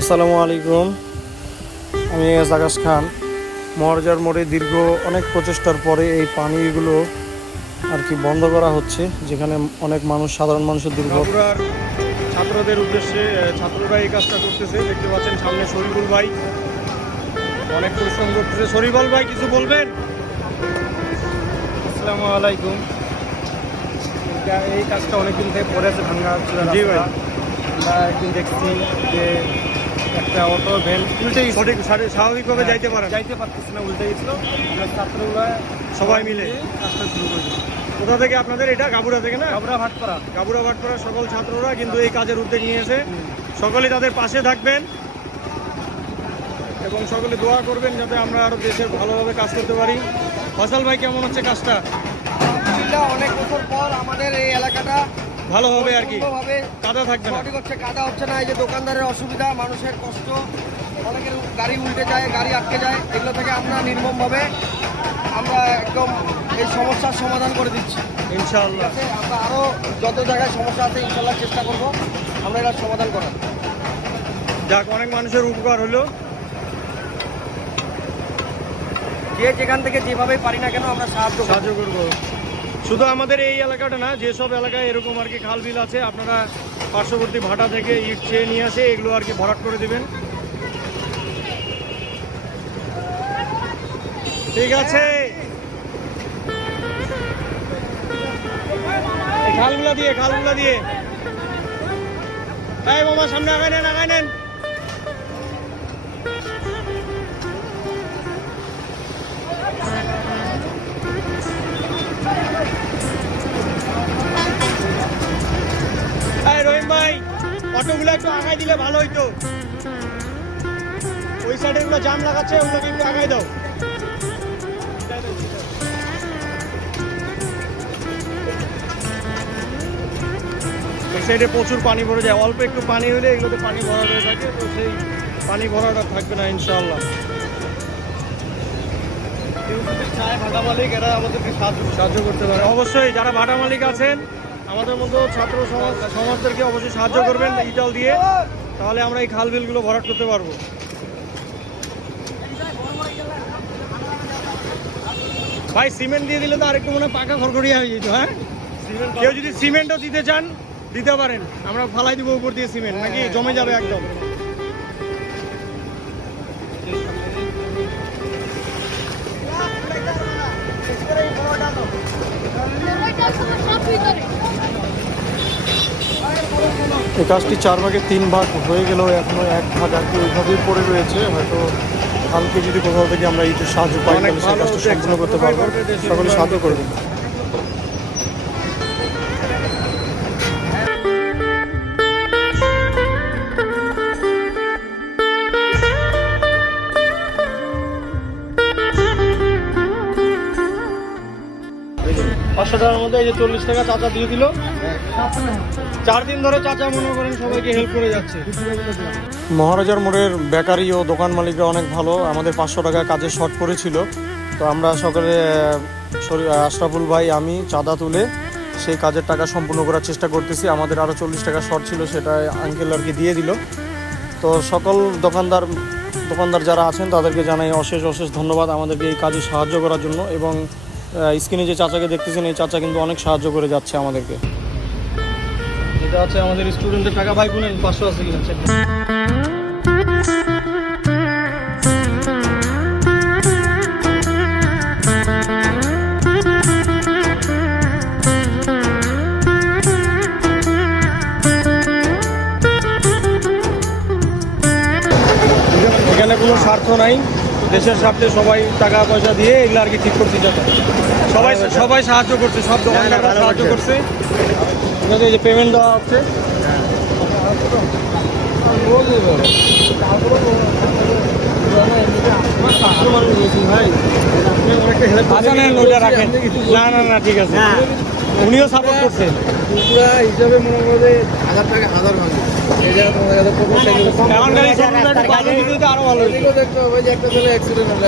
আসসালামু আলাইকুম। আমি এস খান। মহারাজার মোড়ে দীর্ঘ অনেক প্রচেষ্টার পরে এই পানিগুলো আর কি বন্ধ করা হচ্ছে যেখানে অনেক মানুষ সাধারণ মানুষের দুর্ভোগ বাঁকুড়ার ছাত্রদের উদ্দেশ্যে ছাত্ররা এই কাজটা করতেছে। দেখতে পাচ্ছেন সামনে শরীফুল ভাই। অনেক পরিশ্রম করতেছে। শরীফুল ভাই কিছু বলবেন? আসসালামু আলাইকুম। এটা- এই কাজটা অনেকদিন থেকে পড়ে আছে ভাঙ্গা জি ভাই। আমরা একদিন দেখছি যে একটা অটো ভ্যান উল্টে সঠিক স্বাভাবিকভাবে যাইতে পারেন যাইতে পারতেছে না উল্টে গেছিল। ছাত্রগুলা সবাই মিলে। কাজটা শুরু করে কোথা থেকে? আপনাদের এটা? গাবুরা থেকে না? কাবরা ভাট করা গাবুরা ভাটপাড়া সকল ছাত্ররা কিন্তু এই কাজের উদ্যোগ নিয়েছে সকলে তাদের পাশে থাকবেন এবং সকলে দোয়া করবেন যাতে আমরা আরও দেশের ভালোভাবে কাজ করতে পারি। ফসল ভাই কেমন হচ্ছে কাজটা? অনেক বছর পর আমাদের এই এলাকাটা ভালো হবে আর কি। ভাবে কাদা থাকবে না। হচ্ছে কাদা হচ্ছে না এই যে দোকানদারের অসুবিধা মানুষের কষ্ট অনেকের গাড়ি উল্টে যায় গাড়ি আটকে যায় এগুলো থেকে আমরা নির্মমভাবে আমরা একদম এই সমস্যার সমাধান করে দিচ্ছি। ইনশাআল্লাহ। আমরা আরও যত জায়গায় সমস্যা আছে ইনশাল্লাহ চেষ্টা করব আমরা এটা সমাধান করার। যাক অনেক মানুষের উপকার হলো। যে যেখান থেকে যেভাবে পারি না কেন আমরা সাহায্য সাহায্য করব। শুধু আমাদের এই এলাকাটা না, যেসব এলাকায় এরকম আর কি খাল বিল আছে, আপনারা পার্শ্ববর্তী ভাটা থেকে ইট চেয়ে নিয়ে আসে, এগুলো আর কি ভরাট করে দেবেন। ঠিক আছে। খালগুলা দিয়ে খালগুলা দিয়ে। এই মামা সামনে আগায় নেন আগায় নেন। অটোগুলো একটু আগায় দিলে ভালো হইতো। ওই সাইডে গুলো জাম লাগাচ্ছে ওগুলোকে একটু আগায় দাও। এই সাইডে প্রচুর পানি ভরে যায়। অল্প একটু পানি হলে এগুলোতে পানি ভরা হয়ে থাকে তো সেই পানি ভরাটা থাকবে না ইনশাল্লাহ কেউ যদি চায় ভাটা মালিক এরা আমাদেরকে সাহায্য সাহায্য করতে পারে। অবশ্যই যারা ভাটা মালিক আছেন আমাদের মতো ছাত্র সমাজ সমাজদেরকে অবশ্যই সাহায্য করবেন ইটাল দিয়ে। তাহলে আমরা এই খাল বিলগুলো ভরাট করতে পারব। ভাই সিমেন্ট দিয়ে দিলে তো আরেকটু মনে হয় পাকা খড়খড়িয়া হয়ে যেত হ্যাঁ? কেউ যদি সিমেন্টও দিতে চান দিতে পারেন। আমরা ফালাই দিব উপর দিয়ে সিমেন্ট নাকি? জমে যাবে একদম। এই কাজটি চার ভাগে তিন ভাগ হয়ে গেলেও এখনও এক ভাগ আর কি ওইভাবেই পড়ে রয়েছে হয়তো কালকে যদি কোথাও থেকে আমরা এই সাহায্য পাই, তাহলে সেই কাজটা সম্পূর্ণ করতে পারব সকলে সাহায্য করবে। করবেন পাঁচশো টাকার মধ্যে এই যে চল্লিশ টাকা চাচা দিয়ে দিল। চার দিন ধরে চাচা মনে করেন সবাইকে হেল্প করে যাচ্ছে। মহারাজার মোড়ের বেকারি ও দোকান মালিকরা অনেক ভালো। আমাদের পাঁচশো টাকা কাজে শর্ট পড়েছিল। তো আমরা সকালে আশরাফুল ভাই, আমি, চাঁদা তুলে সেই কাজের টাকা সম্পূর্ণ করার চেষ্টা করতেছি। আমাদের আরও চল্লিশ টাকা শর্ট ছিল, সেটা আঙ্কেল আর কি দিয়ে দিল। তো সকল দোকানদার দোকানদার যারা আছেন, তাদেরকে জানাই অশেষ অশেষ ধন্যবাদ আমাদেরকে এই কাজে সাহায্য করার জন্য এবং স্ক্রিনে যে চাচাকে দেখতেছেন, এই চাচা কিন্তু অনেক সাহায্য করে যাচ্ছে আমাদেরকে এটা হচ্ছে আমাদের স্টুডেন্টের টাকা ভাই গুনেন পাঁচশো আছে কিনা। এখানে কোনো স্বার্থ নাই দেশের স্বার্থে সবাই টাকা পয়সা দিয়ে এগুলো আর কি ঠিক করতে যাতে। সবাই সবাই সাহায্য করছে সব দোকানদাররা সাহায্য করছে। এই যে পেমেন্ট দেওয়া হচ্ছে। আচ্ছা নেন ওইটা রাখেন। না না না ঠিক আছে। উনিও সাপোর্ট করছে। ত্রিপুরা হিসাবে মনে করে হাজার টাকা হাজার ভাঙবে সেই জায়গায় তোমাদের কাছে পকেট একটা ছেলে অ্যাক্সিডেন্ট হলো।